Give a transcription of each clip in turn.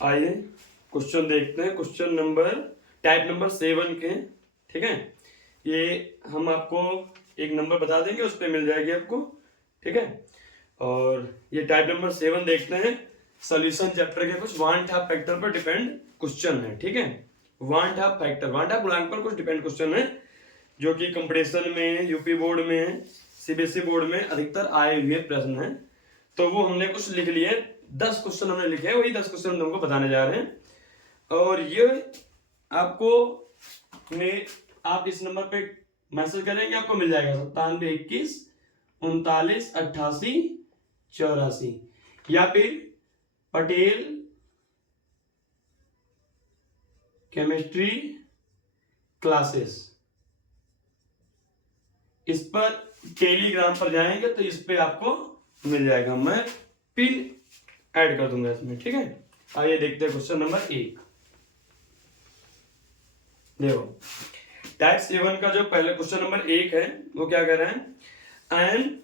आइए क्वेश्चन देखते हैं। क्वेश्चन नंबर टाइप नंबर 7 के, ठीक है। ये हम आपको एक नंबर बता देंगे, उस पर मिल जाएगी आपको, ठीक है। और ये टाइप नंबर 7 देखते हैं। सॉल्यूशन चैप्टर के कुछ वांट हाफ फैक्टर पर डिपेंड क्वेश्चन है, ठीक है। Want half factor, want half गुणांक पर कुछ डिपेंड क्वेश्चन है, जो कि कंपटीशन में, यूपी बोर्ड में, सीबीएसई बोर्ड में अधिकतर आए हुए प्रश्न हैं। तो वो हमने कुछ लिख लिए, 10 क्वेश्चन हमने लिखे हैं, वही 10 क्वेश्चन हम तुमको बताने जा रहे हैं। और ये आपको आप इस नंबर पे मैसेज करेंगे, आपको मिल जाएगा 97 21 39 88 84, या फिर पटेल केमिस्ट्री क्लासेस, इस पर टेलीग्राम पर जाएंगे तो इस पे आपको मिल जाएगा। मैं पिन ऐड कर दूंगा इसमें, ठीक है। आइए देखते हैं क्वेश्चन नंबर 1। देखो टाइप 7 का जो पहले क्वेश्चन नंबर 1 है वो क्या कह रहे हैं, N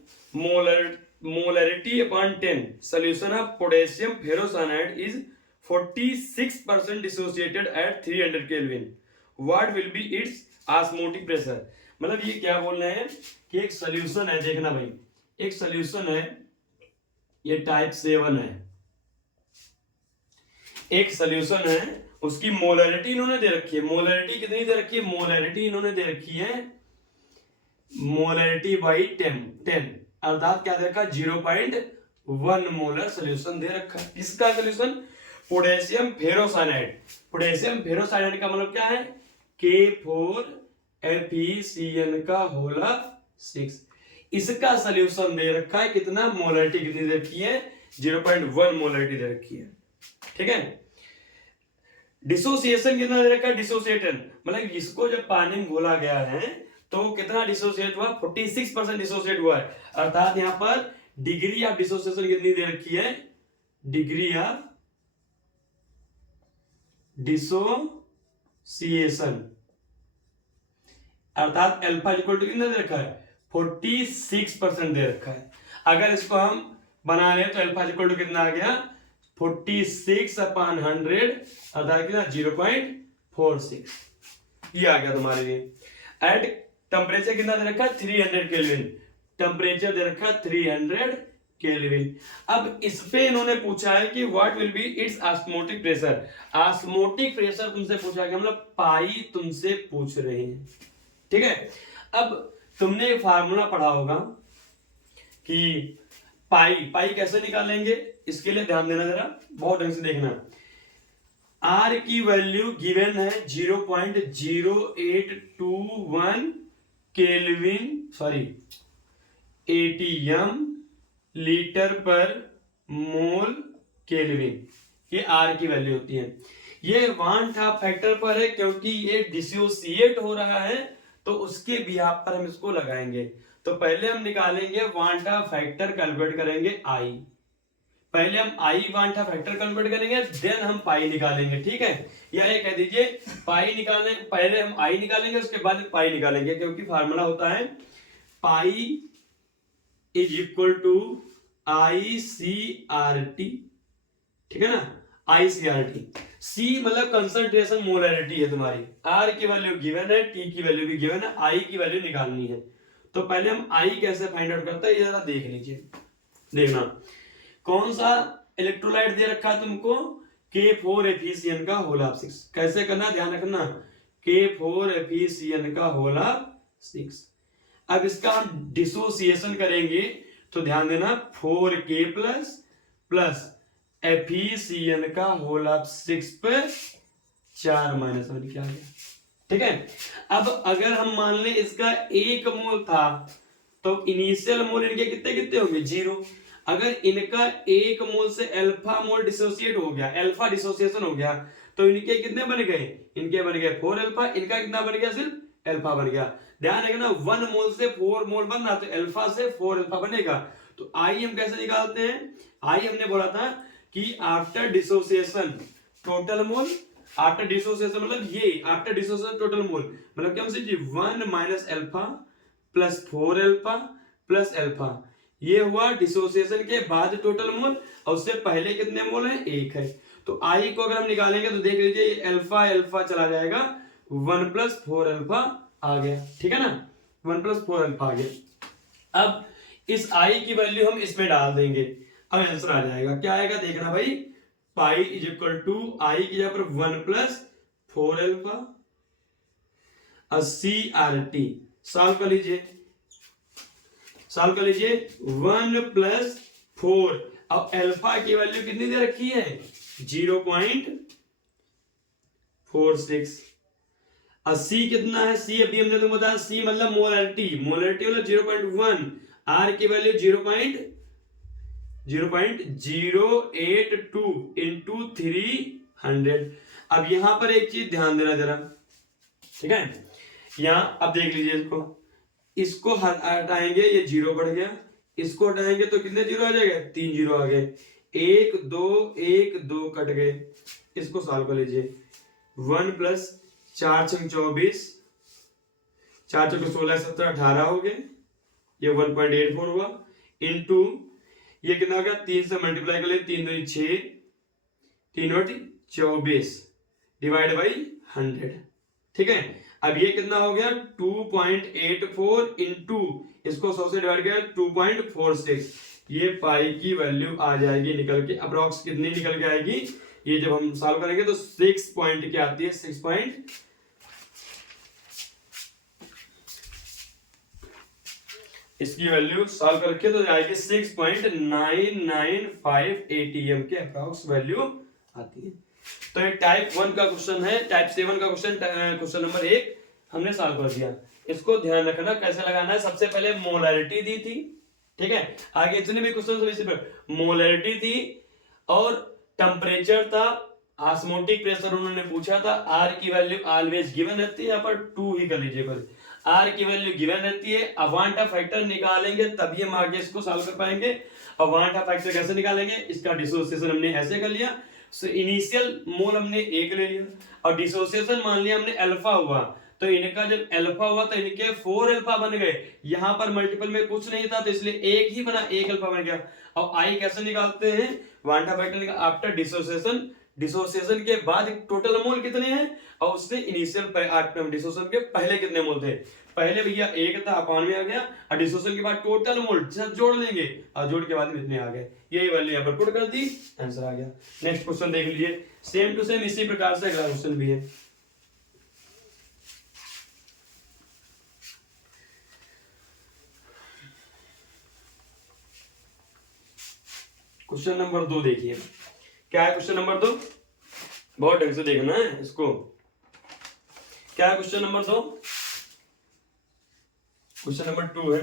molarity upon 10 solution of potassium ferrocyanide is 46% dissociated at 300 kelvin, what will be its osmotic pressure. मतलब ये क्या बोल रहे हैं कि एक सॉल्यूशन है, देखना भाई, एक सॉल्यूशन है, ये टाइप 7 है, एक सॉल्यूशन है, उसकी मोलरिटी इन्होंने दे रखी है। मोलरिटी कितनी दे रखी है, मोलरिटी इन्होंने दे रखी है मोलरिटी बाई 10, अर्थात क्या दे रखा है 0.1 मोलर सॉल्यूशन दे रखा है। इसका solution potassium ferrocyanide, potassium ferrocyanide का मतलब क्या है, K4FeCN का होल 6, इसका सॉल्यूशन दे रखा है। कितना मोलरिटी कितनी दे रखी है, 0.1 मोलरिटी दे रखी है, ठीक है। डिसोसिएशन कितना दे रखा है, डिसोसिएशन मतलब इसको जब पानी में घोला गया है तो कितना डिसोसिएट हुआ, 46% डिसोसिएट हुआ है। अर्थात यहां पर डिग्री ऑफ डिसोसिएशन कितनी दे रखी है, डिग्री ऑफ डिसोसिएशन अर्थात अल्फा इक्वल टू कितना दे रखा है, 46% दे रखा है। अगर इसको हम बना लें तो अल्फा इक्वल टू कितना आ गया, 46/100 अर्थात कितना 0.46, ये आ गया तुम्हारे लिए। एट टेम्परेचर कितना दे रखा है, 300 केल्विन, टेम्परेचर दे रखा है 300 केल्विन। अब इस पे इन्होंने पूछा है कि what will be its osmotic pressure. Osmotic pressure तुमसे पूछा गया, मतलब पाई तुमसे पूछ रहे हैं, ठीक है। अब तुमने एक फार्मूला पढ़ा होगा कि पाई कैसे निकालेंगे, इसके लिए ध्यान देना, जरा बहुत ढंग से देखना। आर की वैल्यू गिवन है 0.0821 केल्विन, सॉरी एटीएम लीटर पर मोल केल्विन, ये आर की वैल्यू होती है। ये वांट हाफ फैक्टर पर है क्योंकि ये डिसोसिएट हो रहा है, तो उसके बिहाफ पर हम इसको लगाएंगे। तो पहले हम निकालेंगे वांट हाफ फैक्टर, कैलकुलेट करेंगे आई, पहले हम I want half factor calculate करेंगे, देन हम पाई निकालेंगे, ठीक है। या ये कह दीजिए पाई निकालने, पहले हम आई निकालेंगे उसके बाद पाई निकालेंगे, क्योंकि फार्मूला होता है pi is equal to ICRT, ठीक है ना, ICRT। C मतलब कंसंट्रेशन मोलरिटी है तुम्हारी, R की वैल्यू गिवन है, T की वैल्यू भी गिवन है, I की वैल्यू निकालनी है। तो पहले हम I कैसे फाइंड आउट करते हैं ये जरा देख लीजिए। देखना कौन सा इलेक्ट्रोलाइट दे रखा है तुमको, K4FeCN का होल 6, कैसे करना ध्यान रखना, K4FeCN का होल 6। अब इसका हम डिसोसिएशन करेंगे तो ध्यान देना 4K प्लस FeCN का होल 6 पे 4 माइनस 1 क्या गया, ठीक है। अब अगर हम मान ले इसका 1 मोल था तो इनिशियल मोल इनके कितने कितने होंगे, 0। अगर इनका 1 मोल से अल्फा मोल डिसोसिएट हो गया, अल्फा डिसोसिएशन हो गया, तो इनके कितने बन गए, इनके बन गए 4 अल्फा, इनका कितना बन गया, सिर्फ अल्फा बन गया। ध्यान रखना 1 मोल से 4 मोल बन रहा तो अल्फा से 4 अल्फा बनेगा। तो आई हम कैसे निकालते हैं, आई हमने बोला था कि after dissociation total mole, after dissociation मतलब ये आफ्टर डिसोसिएशन टोटल मोल मतलब क्या, 1 minus alpha plus 4 alpha plus alpha, ये हुआ डिसोसिएशन के बाद टोटल मोल, और उससे पहले कितने मोल है, 1 है। तो आई को अगर हम निकालेंगे तो देख लीजिए अल्फा अल्फा चला जाएगा, 1 + 4 अल्फा आ गया, ठीक है ना, 1 + 4 अल्फा आ गया। अब इस आई की वैल्यू हम इसमें डाल देंगे, अब आंसर आ जाएगा। क्या आएगा देखना भाई, पाई इज इक्वल टू आई की जगह पर 1 + 4 अल्फा CRT। सॉल्व कर लीजिए, सॉल्व कर लीजिए, 1 + 4। अब अल्फा की वैल्यू कितनी दे रखी है, 0.46। सी कितना है, सी अभी हमने तुमको बताया, सी मतलब मोलरिटी, मोलरिटी मतलब 0.1, आर की वैल्यू 0.082 इंटू 300। अब यहां पर एक चीज ध्यान देना जरा, ठीक है, यहां अब देख लीजिए, इसको हटाएंगे, ये 0 बढ़ गया, इसको हटाएंगे तो कितने 0 आ जाएगा, 3 0 आ गए, 1 2 1 2 कट गए। इसको सॉल्व कर लीजिए, 1 + 4 × 24, 4 × 16 17 18 हो गए, ये 1.84 हुआ, इंटू ये कितना हो गया, 3 से मल्टीप्लाई कर ले, 3 2 6, 3 8 24 डिवाइड बाई 100, ठीक है। अब ये कितना हो गया, 2.84 इंटू इसको 100 से डिवाइड किया 2.46, ये पाई की वैल्यू आ जाएगी निकल के, अप्रॉक्स कितनी निकल के आएगी, ये जब हम सॉल्व करेंगे तो 6 पॉइंट क्या आती है, 6 पॉइंट, इसकी वैल्यू सॉल्व करके तो जाएगी 6.995 ATM के अप्रॉक्स वैल्यू आती है। तो ये टाइप 1 का क्वेश्चन है। टाइप 7 का क्वेश्चन नंबर 1 हमने सॉल्व कर दिया। इसको ध्यान रखना कैसे लगाना है। सबसे पहले मोलरिटी दी थी, ठीक है, आगे जितने भी क्वेश्चन मोलरिटी थी और टेम्परेचर था, ऑस्मोटिक प्रेशर उन्होंने पूछा था, आर की वैल्यू ऑलवेज गिवन रहती है, यहाँ पर 2 ही कर लीजिए, पर आर की वैल्यू गिवन रहती है। अवांटा फैक्टर निकालेंगे तभी हम आगे इसको सॉल्व कर पाएंगे। अवांटा फैक्टर कैसे निकालेंगे, इसका डिसोसिएशन हमने ऐसे कर लिया, सो इनिशियल मोल हमने 1 ले लिया और डिसोसिएशन मान लिया हमने अल्फा हुआ, तो इनका जब अल्फा हुआ तो इनके 4 अल्फा बन गए। यहां पर मल्टीपल में कुछ नहीं था तो इसलिए 1 ही बना, 1 अल्फा बन गया। और आई कैसे निकालते हैं, वांटा फैक्टर आफ्टर डिसोसिएशन, डिसोसिएशन के बाद टोटल मोल कितने हैं और उससे इनिशियल डिसोसिएशन के पहले कितने मोल थे। पहले भैया 1 था, अपॉन में आ गया, और डिसोसिएशन के बाद टोटल मोल जोड़ लेंगे और जोड़ के बाद में इतने आ गए, यही वैल्यू यहाँ पर पुट कर दी, आंसर आ गया। नेक्स्ट क्वेश्चन देख लीजिए, सेम टू सेम इसी प्रकार से अगला क्वेश्चन भी है। क्वेश्चन नंबर 2 देखिए, क्या है क्वेश्चन नंबर 2, बहुत ढंग से देखना है इसको। क्या है क्वेश्चन नंबर 2, क्वेश्चन नंबर 2 है,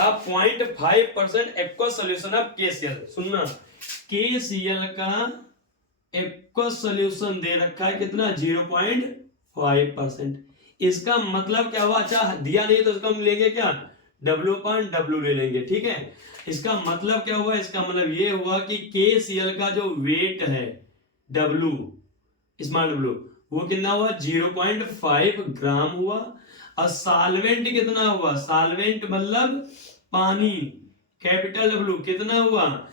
अब 0.5% एक्वस सॉल्यूशन ऑफ KCl। सुनना, KCl का एक्वस सॉल्यूशन दे रखा है कितना, 0.5%। इसका मतलब क्या हुआ, अच्छा दिया नहीं तो इसको हम लेंगे क्या, W/W ले लेंगे, ठीक है। इसका मतलब क्या हुआ, इसका मतलब ये हुआ कि KCl का जो वेट है W, स्मॉल w, वो कितना हुआ, 0.5 ग्राम हुआ। और सॉल्वेंट कितना हुआ, सॉल्वेंट मतलब पानी, कैपिटल W कितना हुआ,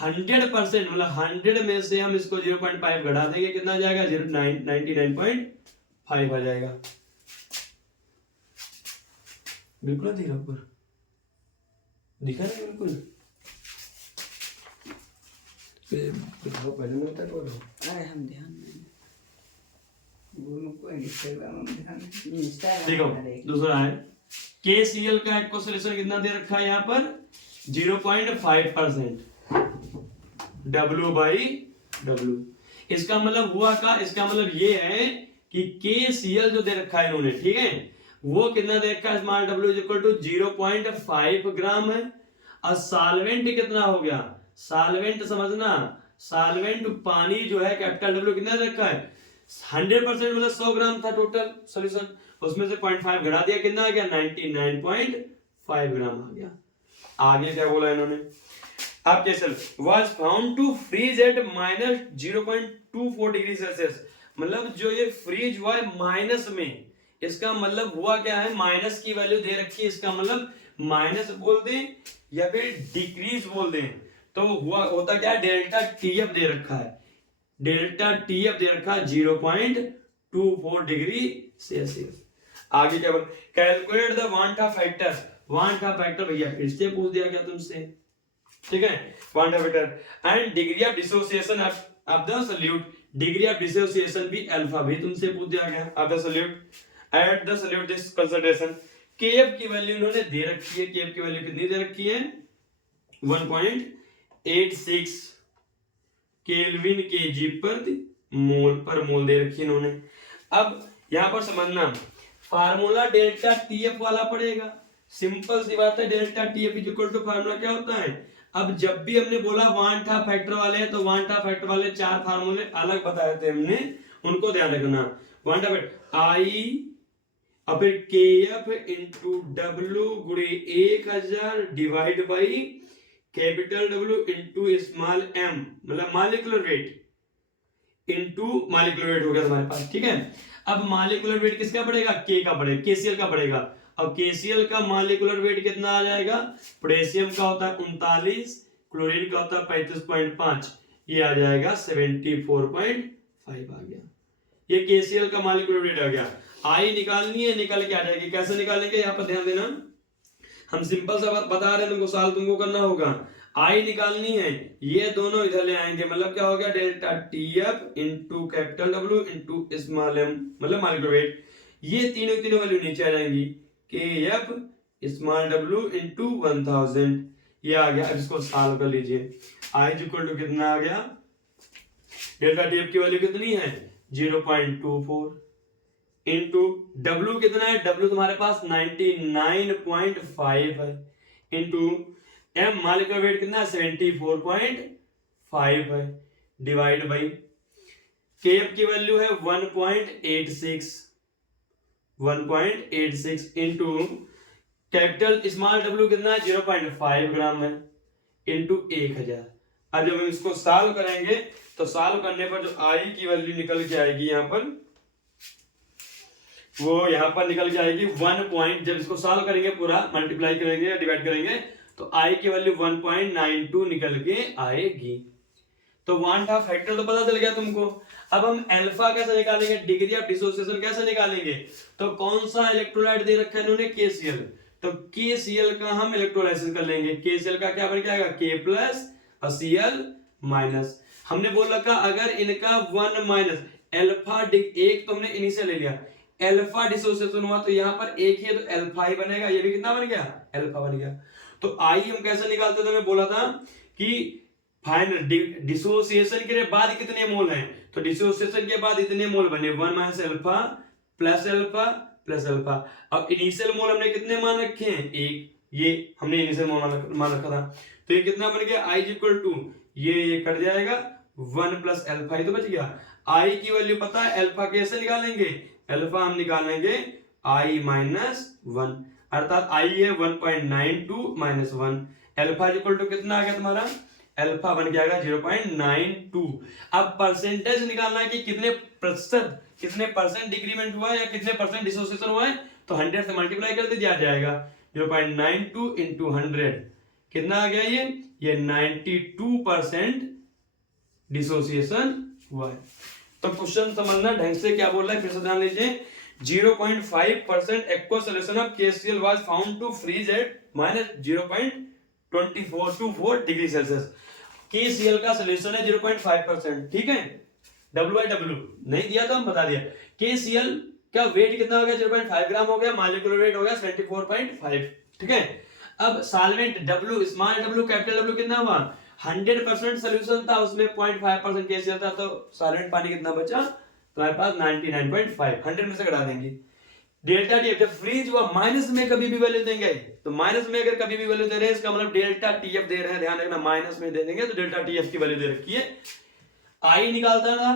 100%, मतलब 100 में से हम इसको 0.5 घटा देंगे, कितना आ जाएगा, 99.5 आ जाएगा। बिल्कुल दिख रहा ऊपर, दिखा ना बिल्कुल, पहले होता है हम ध्यान देखो। दूसरा है KCl का एक्वस सॉल्यूशन कितना दे रखा है यहाँ पर, 0.5% W/W। इसका मतलब हुआ का, इसका मतलब ये है कि KCl जो दे रखा है इन्होंने, ठीक है, वो कितना दे रखा है, स्मॉल w = 0.5 ग्राम है। और सॉल्वेंट कितना हो गया, सॉल्वेंट समझना, सॉल्वेंट पानी जो है कैपिटल W कितना दे रखा है, 100%, मतलब 100 ग्राम था टोटल सॉल्यूशन, उसमें से 0.5 घटा दिया, कितना आ गया, 99.5 ग्राम आ गया। आगे क्या बोला इन्होंने, अब KCl was found to freeze at -0.24 degree Celsius. मतलब जो ये फ्रीज हुआ है माइनस में, इसका मतलब हुआ क्या है, माइनस की वैल्यू दे रखी है, इसका मतलब माइनस बोल दें या फिर डिक्रीज बोल दें, तो हुआ होता क्या है, डेल्टा TF दे रखा है। डेल्टा टीएफ दे रखा 0.24 डिग्री सेल्सियस। आगे क्या बोल, calculate the van't Hoff factor. Van't Hoff factor भैया फिर से पूछ दिया गया तुमसे, ठीक है। Van't Hoff factor and degree of dissociation of the solute. Degree of dissociation भी अल्फा भी तुमसे पूछ दिया गया of the solute at the solute this concentration. KF की वैल्यू इन्होंने दे रखी है, केएफ की वैल्यू कितनी दे रखी है 1.86 केल्विन केजी पर मोल दे रखी है इन्होंने। अब यहां पर समझना फार्मूला डेल्टा टीएफ वाला पड़ेगा, सिंपल सी बात है। Delta TF equal to formula क्या होता है, अब जब भी हमने बोला वांटा फैक्टर वाले हैं तो वांटा फैक्टर वाले चार फार्मूले अलग बताए थे हमने, उनको ध्यान रखना। वांटा फैक्टर आई और फिर के एफ इंटू डब्ल्यू गुणे 1000 divide by capital W into small M, मतलब molecular weight into molecular weight हो गया तुम्हारे पास, ठीक है। अब मॉलिक्यूलर वेट किसका पड़ेगा, के का पड़ेगा, केसीएल का पड़ेगा। अब केसीएल का मॉलिक्यूलर वेट कितना आ जाएगा, पोटेशियम का होता है 39, क्लोरीन का होता है 35.5, ये आ जाएगा 74.5 आ गया। ये केसीएल का मॉलिक्यूलर वेट आ गया। आई निकालनी है, निकल के आ जाएगी। कैसे निकालेंगे यहाँ पर ध्यान देना, हम सिंपल सा बता रहे हैं तुमको, सॉल्व तुमको करना होगा। आई निकालनी है, ये दोनों इधर ले आएंगे, मतलब क्या हो गया delta TF into capital W into small M, मतलब मॉलिक्यूलर वेट। ये तीनों तीनों वैल्यू नीचे आ जाएंगी, के एफ स्मॉल डब्ल्यू इंटू 1000, ये आ गया। अब इसको सॉल्व कर लीजिए। आई इक्वल टू कितना आ गया, डेल्टा टीएफ की वैल्यू कितनी है 0.24 इंटू डब्ल्यू कितना है, डब्ल्यू तुम्हारे पास 99.5 है, इंटू एम मॉलिक्यूलर वेट कितना है 74.5 है, डिवाइड बाई केएफ की वैल्यू है 1.86 इंटू कैपिटल स्मॉल डब्ल्यू कितना है 0.5 ग्राम है, इंटू 1000। अब जब हम इसको सॉल्व करेंगे तो सॉल्व करने पर जो आई की वैल्यू निकल के आएगी यहाँ पर, वो यहाँ पर निकल के आएगी 1 जब इसको सॉल्व करेंगे पूरा मल्टीप्लाई करेंगे या डिवाइड करेंगे तो आई की वैल्यू 1.92 निकल के आएगी। तो वांटा फैक्टर तो पता चल गया तुमको। अब हम अल्फा कैसे निकालेंगे, डिग्री ऑफ डिसोसिएशन कैसे निकालेंगे, तो कौन सा इलेक्ट्रोलाइट दे रखा है इन्होंने केसीएल, तो केसीएल का हम इलेक्ट्रोलाइसिस कर लेंगे। केसीएल का क्या बन के आएगा, के प्लस और सीएल माइनस। हमने बोल रखा अगर इनका 1 माइनस अल्फा एक तो हमने इनिशियल ले लिया, अल्फा डिसोसिएशन हुआ तो यहाँ पर एक ही है तो अल्फा ही बनेगा, ये भी कितना बन गया अल्फा बन गया। तो आई हम कैसे निकालते थे, मैं बोला था कि फाइनल डिसोसिएशन के बाद कितने मोल हैं, तो डिसोसिएशन के बाद इतने मोल बने 1 minus alpha plus alpha plus alpha. अब इनिशियल मोल हमने कितने मान रखे हैं, एक, ये हमने इनिशियल मोल मान रखा था, तो ये कितना बन गया आई इक्वल टू ये कट जाएगा 1 प्लस अल्फा ही तो बच गया। आई की वैल्यू पता है, अल्फा कैसे निकालेंगे, अल्फा हम निकालेंगे आई माइनस 1, अर्थात आई है 1.92 माइनस 1, अल्फा इक्वल टू कितना आ गया तुम्हारा, अल्फा बन के आएगा 0.92। अब परसेंटेज निकालना है कि कितने परसेंट डिक्रीमेंट हुआ है या कितने परसेंट डिसोसिएशन हुआ है, तो 100 से मल्टीप्लाई कर दीजिए, आ जाएगा 0.92 इंटू 100 कितना आ गया, ये 92% डिसोसिएशन हुआ है। तो क्वेश्चन समझना ढंग से क्या बोल रहा है, फिर से ध्यान लीजिए। 0.5% aqueous solution of KCl was found to freeze at minus 0.24 degree Celsius. KCl का सोल्यूशन है 0.5%, ठीक है। W/W नहीं दिया तो हम बता दिया। KCl का वेट कितना हो गया 0.5 ग्राम हो गया, मॉलिक्यूलर वेट हो गया 74.5, ठीक है। अब solvent W small W capital W कितना हुआ, 100% सोल्यूशन था, उसमें 0.5% KCl था, तो सॉल्वेंट पानी कितना बचा तुम्हारे पास 99.5, 100 में से घटा देंगे। डेल्टा टीएफ जब फ्रीज हुआ माइनस में कभी भी वैल्यू देंगे, तो माइनस में अगर कभी भी वैल्यू दे रहे हैं इसका मतलब डेल्टा टीएफ दे रहे हैं, ध्यान रखना माइनस में दे देंगे तो डेल्टा टीएफ की वैल्यू दे रखी है। आई निकालता था,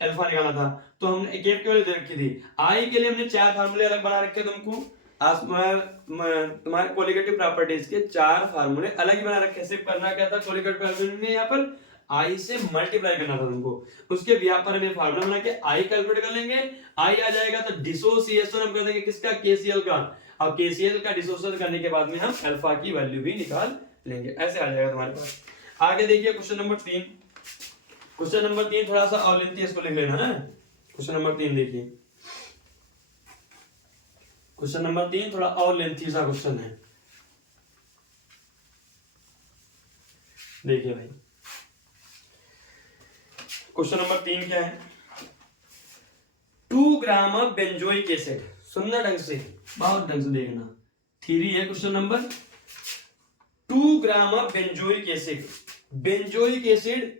अल्फा निकालना था, तो हमने केएफ की वैल्यू दे रखी थी। आई के लिए हमने चार फार्मूले अलग बना रखे तुमको, तुम्हारे कोलिगेटिव प्रॉपर्टीज के चार फार्मूले अलग ही बना रखे। सिर्फ करना क्या था, कोलिगेटिव प्रॉपर्टी में यहाँ पर आई से मल्टीप्लाई करना था तुमको, उसके यहाँ पर हमें फार्मूला बना के आई कैलकुलेट कर लेंगे। आई आ जाएगा तो डिसोसिएशन हम कर देंगे किसका, केसीएल का, और केसीएल का डिसोसिएशन करने के बाद में हम अल्फा की वैल्यू भी निकाल लेंगे। ऐसे आ जाएगा तुम्हारे पास। आगे देखिए क्वेश्चन नंबर 3, क्वेश्चन नंबर 3 थोड़ा सा और लेंथी, इसको लिख लेना है। क्वेश्चन नंबर 3 देखिए, क्वेश्चन नंबर 3 थोड़ा और लेंथी सा क्वेश्चन है। देखिए भाई, क्वेश्चन नंबर 3 क्या है? 2 ग्राम ऑफ बेंजोइक एसिड, सुनना ढंग से, बहुत ढंग से देखना। 3 है question number. 2 gram of benzoic acid, benzoic acid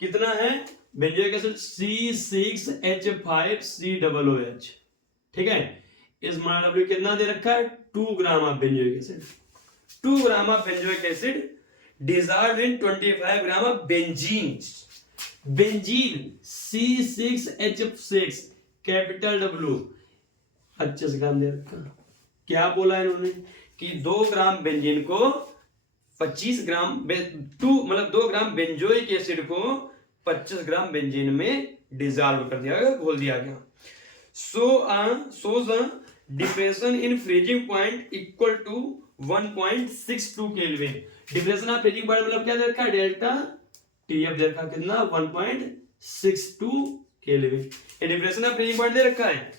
कितना है? बेंजोइक एसिड C6H5COOH, ठीक है। इस मान W कितना दे रखा है? 2 gram of benzoic acid. 2 gram of benzoic acid dissolved in 25 gram of benzene. Benzene C6H6 capital W, अच्छे से ध्यान दे रखा। क्या बोला इन्होंने कि 2 ग्राम बेंजीन को 25 ग्राम 2 ग्राम बेंजोइक एसिड को 25 ग्राम बेंजीन में डिसॉल्व कर दिया गया, घोल दिया गया। shows a depression in freezing point equal to 1.62 kelvin. Depression of freezing point मतलब क्या दे रखा है? डेल्टा टीएफ दे रखा है कितना? 1.62 केल्विन। ये डिप्रेशन ऑफ फ्रीजिंग पॉइंट दे रखा है।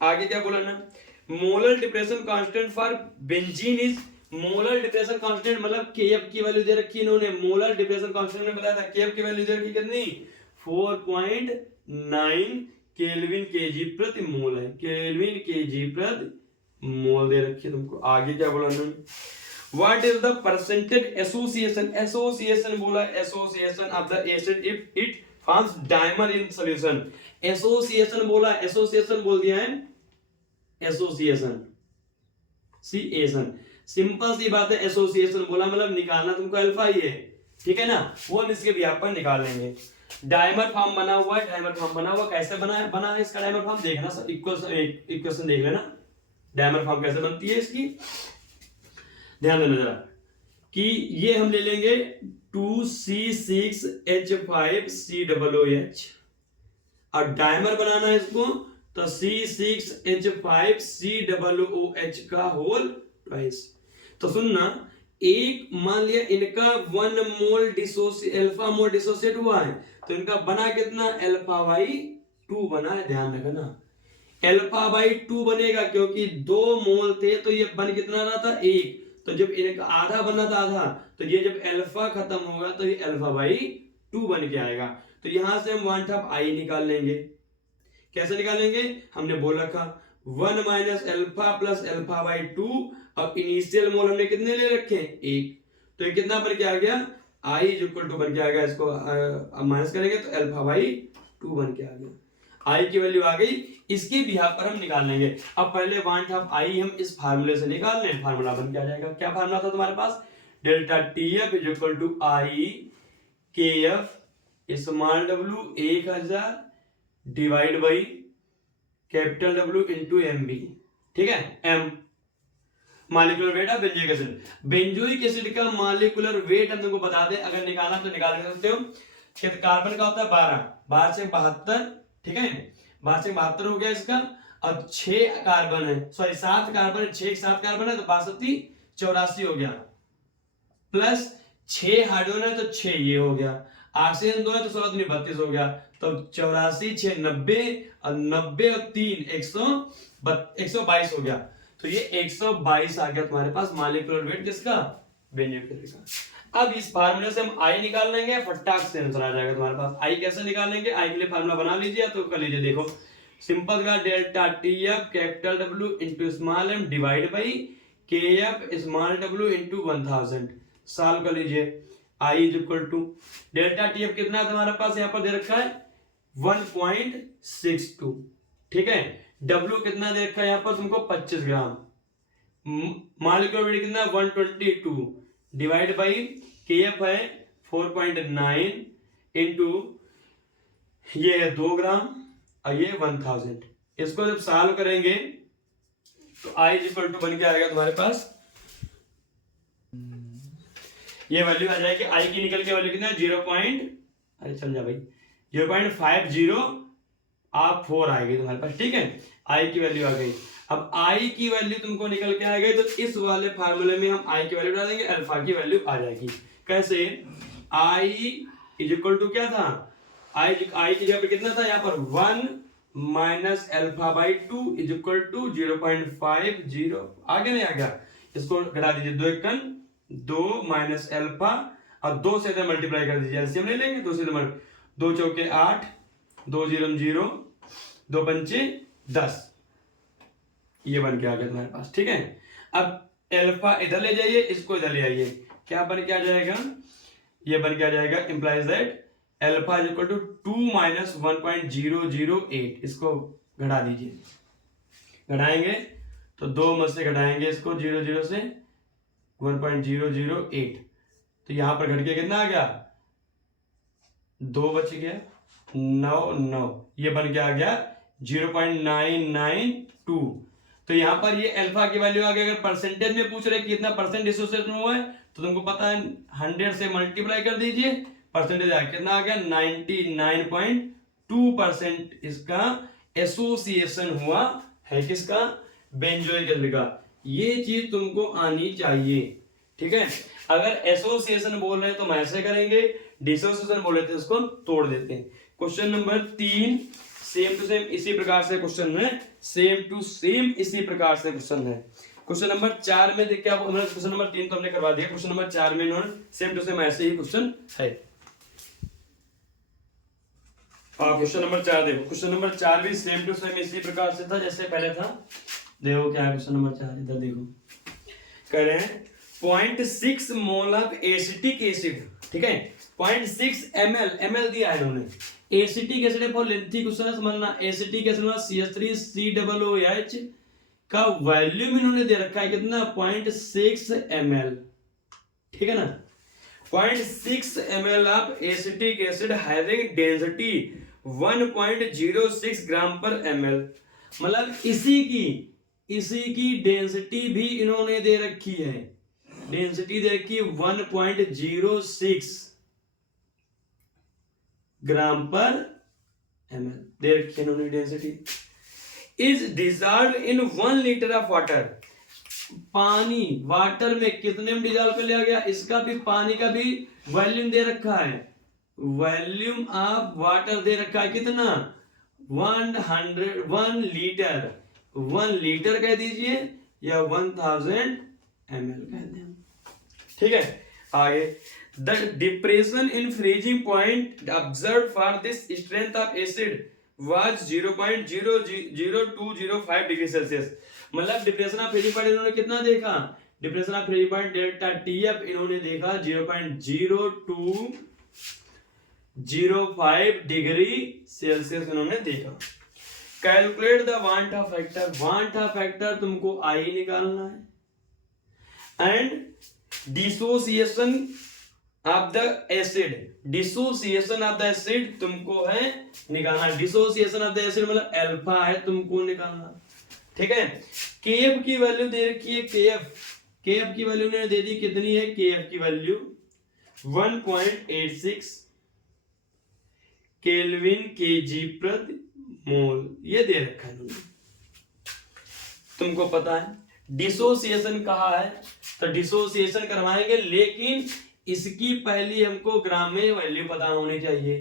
आगे क्या बोला ना? Molar depression constant for benzene is, molar depression constant मतलब केएफ की वैल्यू दे रखी है इन्होंने। मोलर डिप्रेशन कांस्टेंट में बताया था केएफ की वैल्यू दे रखी कितनी? 4.9 केल्विन केजी प्रति मोल है, केल्विन केजी प्रति मोल दे रखी है तुमको। आगे क्या बोला उन्होंने? What is the percentage association? Association बोला, association of the acid if it forms dimer in solution। association बोला, association बोल दिया है, association C-ation, सिंपल सी बात है। एसोसिएशन बोला मतलब निकालना तुमको अल्फा ही है, ठीक है ना। वो हम इसके भी पर निकाल लेंगे। डायमर फॉर्म बना हुआ है, डायमर फॉर्म बना हुआ, कैसे बना है इसका डायमर फॉर्म देखना, इक्वेशन देख लेना डायमर फॉर्म कैसे बनती है इसकी। ध्यान देना जरा कि ये हम ले लेंगे 2C6H5COOH और डायमर बनाना है इसको तो C6H5COOH का होल ट्वाइस। तो सुनना, एक मान लिया इनका 1 मोल अल्फा मोल डिसोसिएट हुआ है तो इनका बना कितना? अल्फा बाई 2 बना है। ध्यान रखना अल्फा बाई 2 बनेगा क्योंकि 2 मोल थे तो ये बन कितना रहा था? 1। तो जब इनका आधा बना था आधा, तो ये जब अल्फा खत्म होगा तो ये अल्फा बाई 2 बन के आएगा। तो यहां से हम 1/2 निकाल लेंगे। कैसे निकालेंगे? हमने बोल रखा 1 minus alpha plus alpha by 2 और इनिशियल मोल हमने कितने ले रखे? 1। तो ये कितना बन के आ गया? I इज इक्वल टू बन के आ गया, इसको अब माइनस करेंगे तो अल्फा बाई 2 बन के आ गया। I की वैल्यू आ गई, इसके बिहार पर हम निकाल लेंगे। अब पहले 1/2 हम इस फार्मूले से निकाल लें, फार्मूला बन के आ जाएगा। क्या फार्मूला था तुम्हारे पास? Delta TF is equal to I K F small W 1000 divide by capital W into M B, ठीक है। M molecular weight of benzoic acid. Benzoic acid का मॉलिक्यूलर वेट हम तुमको बता दें, अगर निकालना तो निकाल सकते हो। कार्बन का होता है 12 से 72, ठीक है। 12 से 72 हो गया इसका, और 6 कार्बन है, सॉरी 7 कार्बन है, 6 7 कार्बन है तो 62 84 हो गया, प्लस 6 हाइड्रोजन है तो 6 ये हो गया, ऑक्सीजन 2 है तो 16 32 हो गया। तो 84 6 90 और 90 और 3 122 हो गया। तो ये 122 आ गया तुम्हारे पास मॉलिक्यूलर वेट किसका? बेंजोइक एसिड का। अब इस फार्मूले से हम आई निकाल लेंगे, फटाक से आंसर आ जाएगा तुम्हारे पास। आई कैसे निकालेंगे? आई के लिए फार्मूला बना लीजिए तो कर लीजिए। देखो सिंपल का delta TF capital W into small M divide by KF small W into 1000 solve कर लीजिए। I is equal to delta TF कितना है तुम्हारे पास? यहाँ पर दे रखा है 1.62, ठीक है। डब्ल्यू कितना दे रखा है यहाँ पर तुमको? 25 ग्राम। मॉलिक्यूलर वेट कितना? 122 डिवाइड बाई केएफ है 4.9 इनटू ये है 2 ग्राम और ये 1000। इसको जब सॉल्व करेंगे तो आई इज इक्वल टू बन के आएगा तुम्हारे पास, ये वैल्यू आ जाएगी। आई की निकल के वैल्यू कितना है? 0.50 आएगी तुम्हारे पास, ठीक है। आई की वैल्यू आ गई। अब आई की वैल्यू तुमको निकल के आ गई तो इस वाले फार्मूले में हम आई की वैल्यू डालेंगे, अल्फा की वैल्यू आ जाएगी। कैसे? आई इज इक्वल टू क्या था? आई की जगह पे कितना था यहाँ पर 1 minus alpha by 2 is equal to 0.50 आगे नहीं आ गया, इसको घटा दीजिए, 2 एकन 2 माइनस अल्फा और 2 से इधर मल्टीप्लाई कर दीजिए, एलसीएम नहीं लेंगे, 2 से इधर 2 चौके 8 2 0 0 2 पंचे 10, ये बन के आ गया तुम्हारे पास। ठीक है, अब अल्फा इधर ले जाइए, इसको इधर ले आइए, क्या बन के आ जाएगा, ये बन के आ जाएगा implies that alpha is equal to 2 minus 1.008, इसको घटा दीजिए, घटाएंगे तो 2 में से घटाएंगे इसको 0 0 से 1.008, तो यहां पर घट के कितना आ गया, 2 बच गया, 9 9, ये बन के आ गया 0.992। तो यहाँ पर ये अल्फा की वैल्यू आ गई, अगर परसेंटेज में पूछ रहे कितना परसेंट डिसोसिएशन हुआ है तो तुमको पता है 100 से मल्टीप्लाई कर दीजिए, परसेंटेज कितना आ गया 99.2% इसका एसोसिएशन हुआ है, किसका, बेंजोइक एसिड का। ये चीज तुमको आनी चाहिए। ठीक है, अगर एसोसिएशन बोल रहे हैं तो हम ऐसे करेंगे, डिसोसिएशन बोल रहे थे उसको तोड़ देते हैं। Question number 3 same to same इसी प्रकार से क्वेश्चन है, सेम टू सेम इसी प्रकार से क्वेश्चन है। क्वेश्चन नंबर 4 में देखिए, आप क्वेश्चन नंबर 3 तो हमने करवा दिया, क्वेश्चन नंबर 4 में इन्होंने सेम टू सेम ऐसे ही क्वेश्चन है। क्वेश्चन नंबर 4 देखो, क्वेश्चन नंबर 4 भी सेम टू सेम इसी प्रकार से था जैसे पहले था। देखो क्या है क्वेश्चन नंबर 4, इधर देखो, कह रहे हैं 0.6 मोल ऑफ एसिटिक एसिड, ठीक है 0.6 ml दिया है इन्होंने, एसिटिक एसिड है, बहुत लेंथी क्वेश्चन है समझना। एसिटिक एसिड CH3COOH का वॉल्यूम इन्होंने दे रखा है कितना, 0.6 ml, ठीक है ना, 0.6 ml of acetic acid having density 1.06 ग्राम पर ml, मतलब इसी की डेंसिटी भी इन्होंने दे रखी है, डेंसिटी दे रखी है 1.06 ग्राम पर ml दे रखी है इन्होंने density. Is dissolve in 1 litre of water, पानी वाटर में कितने में डिजॉल्व कर लिया गया, इसका भी पानी का भी वॉल्यूम दे रखा है, वॉल्यूम ऑफ वाटर दे रखा है कितना 1 लीटर कह दीजिए या 1000 ml कह दें। ठीक है, आगे the depression in freezing point observe for this strength of acid was 0.00205 degree Celsius, मतलब डिप्रेशन ऑफ फ्रीजिंग पॉइंट इन्होंने कितना देखा, depression of freezing point delta TF इन्होंने देखा 0.0205 डिग्री सेल्सियस इन्होंने देखा। Calculate the want of factor, want of factor तुमको आई निकालना है, and dissociation of the acid, dissociation of the acid तुमको है निकालना, डिसोसिएशन ऑफ द एसिड मतलब अल्फा है तुमको निकालना। ठीक है, केएफ की वैल्यू दे रखी है, केएफ की वैल्यू ने दे दी कितनी है, केएफ की वैल्यू 1.86 केल्विन केजी प्रति मोल, ये दे रखा है तुमको पता है। डिसोसिएशन कहा है तो डिसोसिएशन करवाएंगे, लेकिन इसकी पहली हमको ग्राम में वैल्यू पता होनी चाहिए।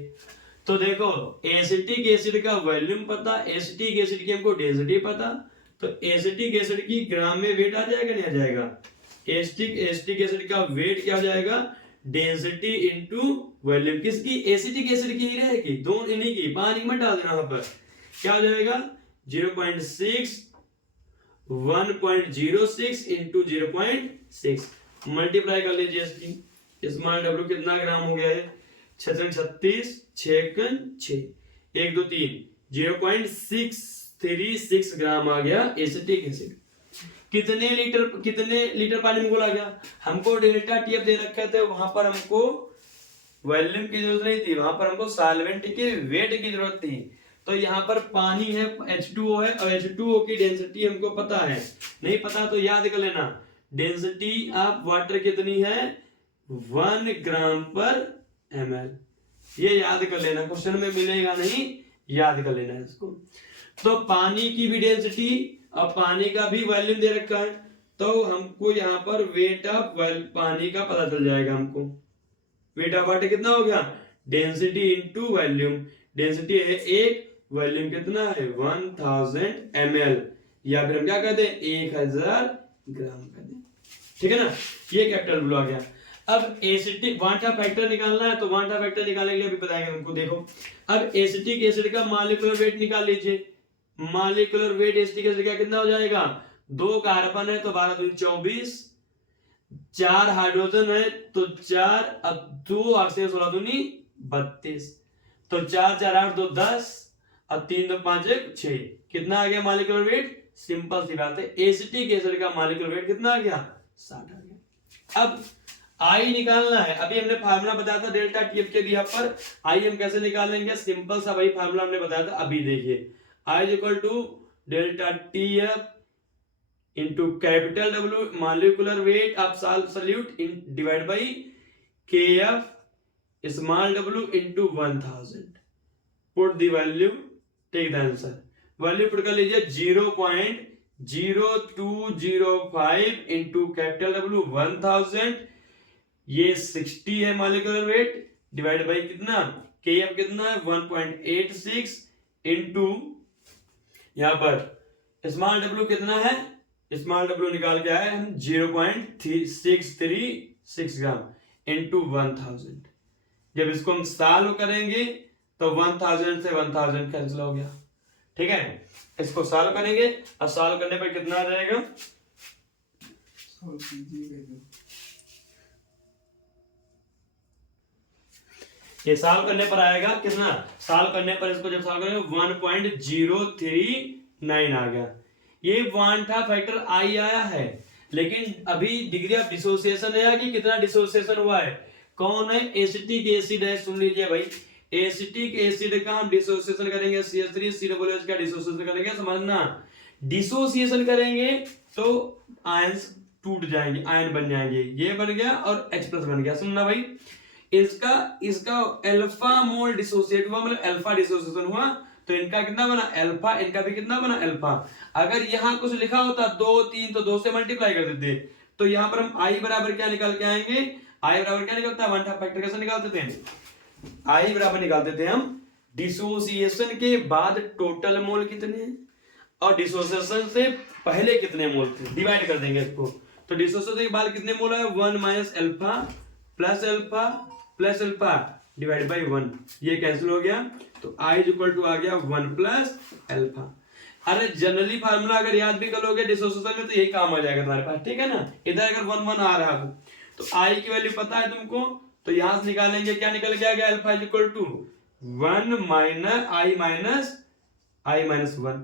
तो देखो एसिटिक एसिड का वॉल्यूम पता, एसिटिक एसिड की हमको डेंसिटी पता, तो एसिटिक एसिड की ग्राम में वेट आ जाएगा नहीं आ जाएगा, एसिटिक एसिड का वेट क्या हो जाएगा, डेंसिटी इनटू वॉल्यूम, किसकी, एसिटिक एसिड की रहेगी, दोनों इन्हीं की, पानी मत डाल देना, वहां पर क्या हो जाएगा 0.6 1.06 इंटू 0.6 मल्टीप्लाई कर लीजिए इसकी, स्मॉल डब्ल्यू कितना ग्राम हो गया है 36 6 6 1 2 3 0.636 ग्राम आ गया एसिटिक एसिड। कितने लीटर पानी में घोला गया, हमको डेल्टा टीएफ दे रखा था, वहां पर हमको वॉल्यूम की जरूरत नहीं थी, वहां पर हमको सॉल्वेंट के वेट की जरूरत थी। तो यहाँ पर पानी है H2O है और H2O की डेंसिटी हमको पता है, नहीं पता तो याद कर लेना, डेंसिटी ऑफ वाटर कितनी है 1 ग्राम पर ml, ये याद कर लेना, क्वेश्चन में मिलेगा नहीं, याद कर लेना इसको। तो पानी की भी डेंसिटी और पानी का भी वॉल्यूम दे रखा है, तो हमको यहाँ पर वेट ऑफ पानी का पता चल जाएगा, हमको वेट ऑफ वाटर कितना हो गया डेंसिटी इनटू वॉल्यूम, डेंसिटी है 1, वॉल्यूम कितना है 1000 ml, या फिर हम क्या कहते हैं 1000 ग्राम कर दें, ठीक है ना। ये कैपिटल ब्लू आ गया। अब एसिटिक वांटा फैक्टर निकालना है, तो वांटा फैक्टर निकालने के लिए अभी बताएंगे तुमको। देखो अब एसिटिक एसिड का मॉलिक्यूलर वेट निकाल लीजिए। मॉलिक्यूलर वेट एसिटिक एसिड का कितना हो जाएगा, 2 कार्बन है तो 12 दूनी 24, 4 हाइड्रोजन है तो 4, अब 2 ऑक्सीजन 16 दूनी 32, तो 4 4 8 2 10, अब 3 2 5 1 6, कितना आ गया मॉलिक्यूलर वेट। सिंपल सी बात है, एसिटिक एसिड का मॉलिक्यूलर वेट कितना आ गया 60 आ गया। अब आई निकालना है। अभी हमने फार्मूला बताया था डेल्टा टीएफ के दिया पर, आई हम कैसे निकालेंगे, सिंपल सा वही फार्मूला हमने बताया था। अभी देखिए I is equal to delta TF into capital W molecular weight of solute in divided by kf small w into 1000, put the value, take the answer, value put कर लीजिए 0.0205 into capital W 1000, ये 60 है molecular weight, divide by कितना kf कितना है 1.86 into यहां पर small w कितना है, स्मॉल डब्ल्यू निकाल के आए हम 0.636 ग्राम इंटू 1000। जब इसको हम सॉल्व करेंगे तो 1000 से 1000 कैंसिल हो गया, ठीक है। इसको सॉल्व करेंगे और सॉल्व करने पर कितना आ जाएगा, ये सॉल्व करने पर आएगा कितना, सॉल्व करने पर इसको जब सॉल्व करेंगे 1.039 आ गया। ये वांटा फैक्टर आई आया है, लेकिन अभी डिग्री ऑफ डिसोसिएशन है कि कितना डिसोसिएशन हुआ है, कौन है एसिटिक एसिड है। सुन लीजिए भाई, एसिटिक एसिड का हम डिसोसिएशन करेंगे CH3 COOH का डिसोसिएशन करेंगे, समझना डिसोसिएशन करेंगे तो आयंस टूट जाएंगे, आयन बन जाएंगे, ये बन गया और H+ बन गया। सुनना भाई, इसका अल्फा मोल डिसोसिएट हुआ, मतलब अल्फा डिसोसिएशन हुआ, तो इनका कितना बना अल्फा, इनका भी कितना बना अल्फा। अगर यहाँ कुछ लिखा होता 2 3 तो 2 से मल्टीप्लाई कर देते, तो यहाँ पर हम आई बराबर क्या निकाल के आएंगे, आई बराबर क्या निकलता है, वांटा फैक्टर कैसे निकालते थे, आई बराबर निकालते थे हम डिसोसिएशन के बाद टोटल मोल कितने हैं और डिसोसिएशन से पहले कितने मोल थे, डिवाइड कर देंगे इसको। तो डिसोसिएशन के बाद कितने मोल है 1 minus alpha plus alpha plus alpha divide by 1, ये कैंसिल हो गया, तो I इक्वल टू आ गया 1 प्लस अल्फा। अरे जनरली फार्मूला अगर याद भी करोगे डिसोसिएशन में तो यही काम आ जाएगा तुम्हारे पास, ठीक है ना। इधर अगर 1 1 आ रहा हो तो I की वैल्यू पता है तुमको, तो यहां से निकालेंगे, क्या निकल के आ गया alpha equal to 1 minus I minus 1।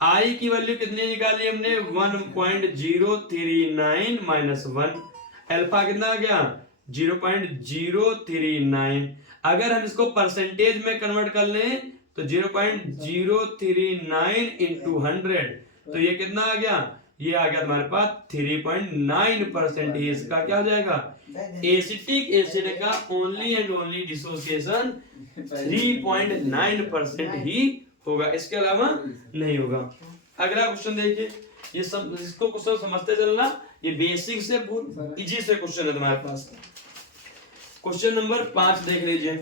I की वैल्यू कितनी निकाली हमने 1.039 माइनस 1, अल्फा कितना आ गया 0.039। अगर हम इसको परसेंटेज में कन्वर्ट कर लें तो 0.039 इंटू 100, तो ये कितना आ गया, ये आ गया तुम्हारे पास 3.9% ही इसका क्या हो जाएगा, एसिटिक एसिड का ओनली एंड ओनली डिसोसिएशन 3.9% ही होगा, इसके अलावा नहीं होगा। अगला क्वेश्चन देखिए, ये सब इसको क्वेश्चन समझते चलना, ये बेसिक से बहुत इजी से क्वेश्चन है तुम्हारे पास। क्वेश्चन नंबर 5 देख लीजिए,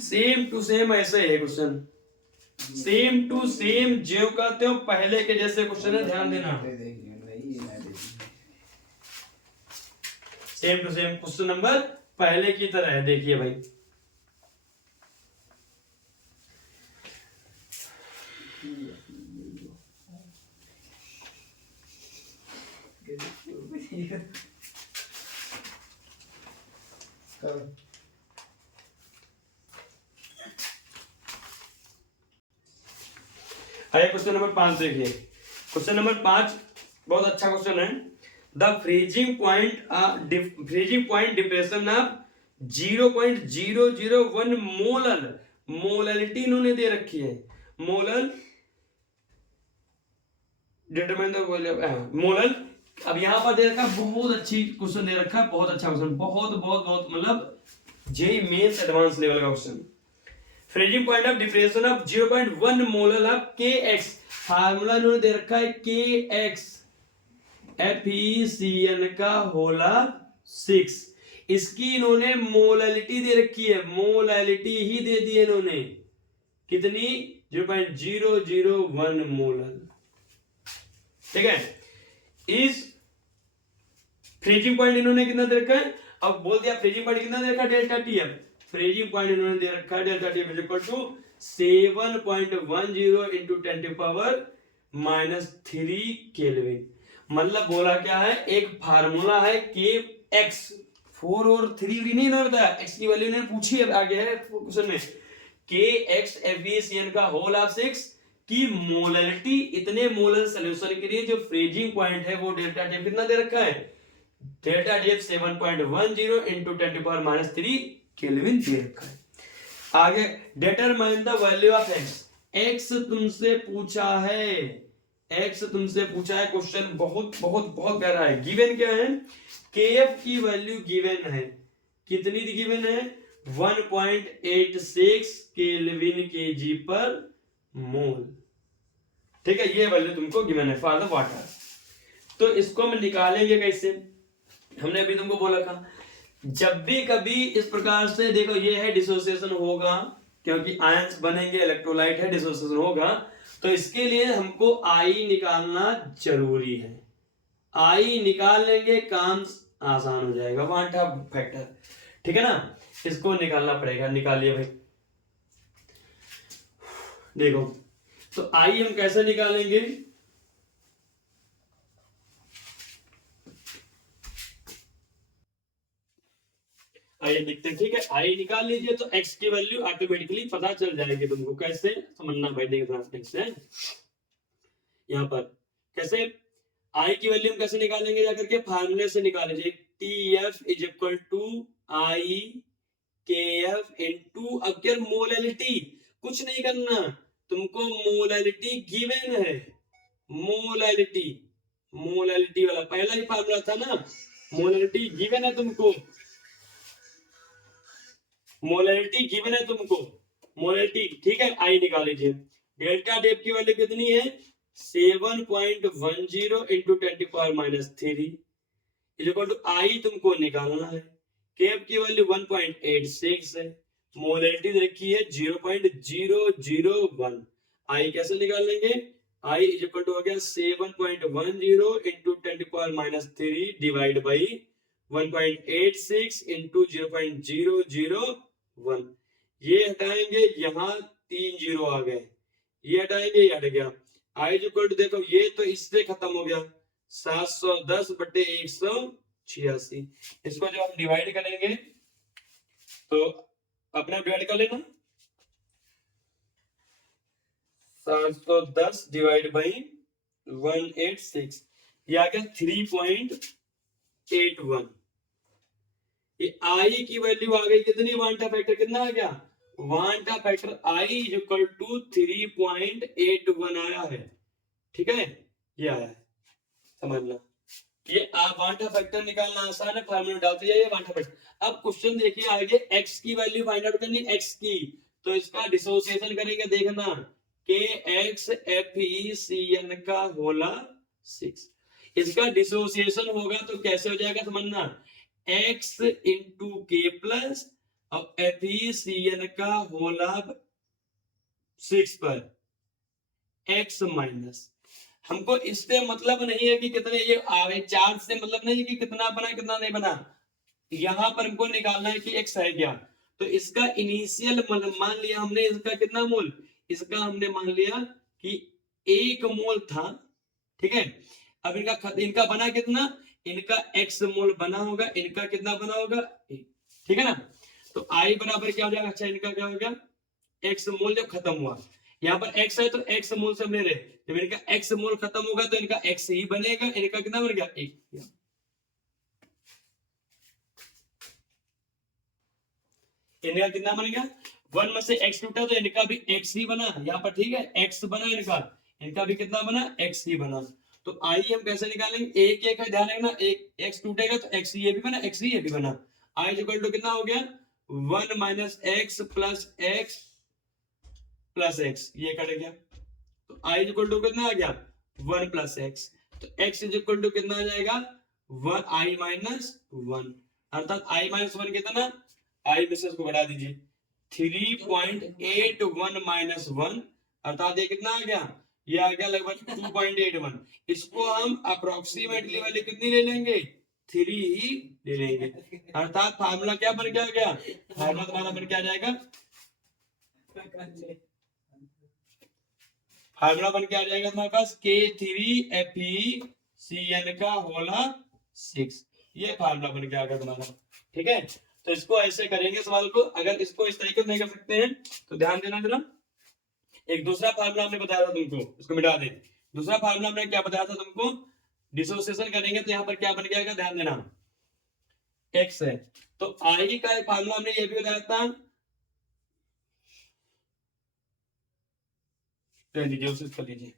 सेम टू सेम ऐसे है क्वेश्चन, सेम टू सेम जो कहते हो पहले के जैसे क्वेश्चन है, ध्यान देना। Same to same question number पहले की तरह है, देखिए भाई। आइए क्वेश्चन नंबर 5 देखिए। क्वेश्चन नंबर 5 बहुत अच्छा क्वेश्चन है। The freezing point depression of 0.001 molal, molality इन्होंने दे रखी है, मोलल डिटरमाइन द मोलल। अब यहां पर दे रखा है, बहुत अच्छी क्वेश्चन दे रखा है, बहुत अच्छा क्वेश्चन, बहुत बहुत बहुत मतलब जेई मेंस एडवांस लेवल का question. Freezing point of depression of 0.1 molal of KX, formula इन्होंने दे रखा है KX FeCN का होल ऑफ 6। इसकी इन्होंने मोलैलिटी दे रखी है, मोलैलिटी ही दे दी है इन्होंने, कितनी 0.001 मोलर, ठीक है। इस फ्रीजिंग पॉइंट इन्होंने कितना दे रखा है, अब बोल दिया फ्रीजिंग पॉइंट कितना दे रखा है, डेल्टा टी है। फ्रीजिंग पॉइंट इन्होंने दे रखा है delta T equal to 7.10 into 10 to power -3 kelvin. मतलब बोला क्या है, एक फार्मूला है के एक्स, 4 और 3 भी नहीं होता, एक्स की वैल्यू ने पूछी है, आगे है क्वेश्चन में, के एक्स FeCN का होल ऑफ 6 की मोलैलिटी इतने मोलर सॉल्यूशन के लिए जो फ्रीजिंग पॉइंट है वो डेल्टा टी कितना दे रखा है, delta T 7.10 into 10 to power -3 kelvin दे रखा है। आगे determine the value of X, X तुमसे पूछा है, एक्स तुमसे पूछा है, क्वेश्चन बहुत बहुत बहुत प्यारा है। गिवन क्या है, केएफ की वैल्यू गिवन है, कितनी गिवन है, 1.86 केल्विन केजी पर मोल, ठीक है, ये वैल्यू तुमको गिवन है फॉर द वाटर। तो इसको हम निकालेंगे कैसे, हमने अभी तुमको बोला था, जब भी कभी इस प्रकार से देखो, ये है डिसोसिएशन होगा, क्योंकि आयंस बनेंगे, इलेक्ट्रोलाइट है, डिसोसिएशन होगा, तो इसके लिए हमको आई निकालना जरूरी है। आई निकाल लेंगे, काम आसान हो जाएगा, वांटा फैक्टर, ठीक है ना, इसको निकालना पड़ेगा। निकालिए भाई, देखो तो आई हम कैसे निकालेंगे, आइए देखते हैं, ठीक है। आई निकाल लीजिए तो एक्स की वैल्यू ऑटोमेटिकली पता चल जाएगी तुमको, कैसे समझना भाई, देखना से यहाँ पर कैसे आई की वैल्यू हम कैसे निकालेंगे, जाकर के फार्मूले से निकालेंगे, TF is equal to I KF into, अब क्या मोलैलिटी, कुछ नहीं करना तुमको, मोलैलिटी गिवन है, मोलैलिटी, मोलैलिटी वाला पहला ही फार्मूला था ना, मोलैलिटी गिवन है तुमको, मोलैलिटी गिवन है तुमको, मोलैलिटी, ठीक है। आई निकाल लीजिए, डेल्टा डेप की वैल्यू कितनी है, 7.10 into 10 to power -3 is equal to I तुमको निकालना है, केएफ की वैल्यू 1.86 है, मोलैलिटी रखी है 0.001, आई कैसे निकाल लेंगे, आई इज इक्वल टू हो गया 7.10 into 10 to power -3 divide by 1.86 into 0.001, ये हटाएंगे, यहाँ 3 जीरो आ गए, ये हटाएंगे, ये हट गया, आई इक्वल टू देखो ये तो इससे खत्म हो गया, 710/186, इसको जब हम डिवाइड करेंगे तो अपना डिवाइड कर लेना, 710 डिवाइड बाई 186, ये आ गया 3.81, ये आई की वैल्यू आ गई कितनी, वांटा फैक्टर कितना आ गया, van't Hoff factor I is equal to 3.81 आया है, ठीक है, ये आया है, समझना। ये आप वांटा फैक्टर निकालना आसान है, फार्मूला डालते जाइए वांटा फैक्टर। अब क्वेश्चन देखिए आगे, एक्स की वैल्यू फाइंड आउट करनी, एक्स की, तो इसका डिसोसिएशन करेंगे, देखना के एक्स FeCN का होला 6, इसका डिसोसिएशन होगा तो कैसे हो जाएगा, समझना, x इंटू के प्लस और FeCN का होला 6 पर x माइनस, हमको इससे मतलब नहीं है कि कितने ये आगे, चार्ज से मतलब नहीं है कि कितना बना कितना नहीं बना, यहां पर हमको निकालना है कि x है क्या, तो इसका इनिशियल मान लिया हमने, इसका कितना मोल, इसका हमने मान लिया कि 1 मोल था, ठीक है। अब इनका बना कितना, इनका x मोल बना होगा, इनका कितना बना होगा 1, ठीक है ना, तो I बराबर क्या हो जाएगा, अच्छा इनका क्या हो गया, x मोल जब खत्म हुआ, यहाँ पर x है तो x मोल से ले रहे, जब इनका x मोल खत्म होगा तो इनका x ही बनेगा, इनका कितना बन गया 1, इनका कितना बनेगा 1 में से x टूटा तो इनका भी x ही बना यहाँ पर, ठीक है, x बना इनका भी कितना बना x ही बना, तो आई हम कैसे निकालेंगे, एक एक है, ध्यान रखना, एक x टूटेगा तो x ये भी बना, x ये भी बना, आई इक्वल टू कितना हो गया 1 माइनस x प्लस x ये कट गया, तो आई इक्वल टू कितना आ गया 1 प्लस x, तो x इज इक्वल टू कितना आ जाएगा 1 i माइनस 1, अर्थात i माइनस वन कितना, i में से इसको घटा दीजिए 3.81 माइनस वन, अर्थात ये कितना आ गया, ये आ गया लगभग 2.81। इसको हम अप्रोक्सीमेटली वाली कितनी ले लेंगे, 3 ही ले लेंगे, अर्थात फार्मूला क्या बन के आ गया, फार्मूला तुम्हारा बन के आ जाएगा, फार्मूला बन के आ जाएगा तुम्हारे पास K3FeCN का होला 6, ये फार्मूला बन के आ गया तुम्हारा। ठीक है, तो इसको ऐसे करेंगे सवाल को, अगर इसको इस तरीके से नहीं कर सकते हैं तो ध्यान देना जरा, एक दूसरा फार्मूला हमने बताया था तुमको, इसको मिटा दे। दूसरा फार्मूला हमने क्या बताया था तुमको, डिसोसिएशन करेंगे तो यहाँ पर क्या बन जाएगा, ध्यान देना, x है, तो i का एक फार्मूला हमने ये भी बताया था, ले लीजिए उसे कर लीजिए।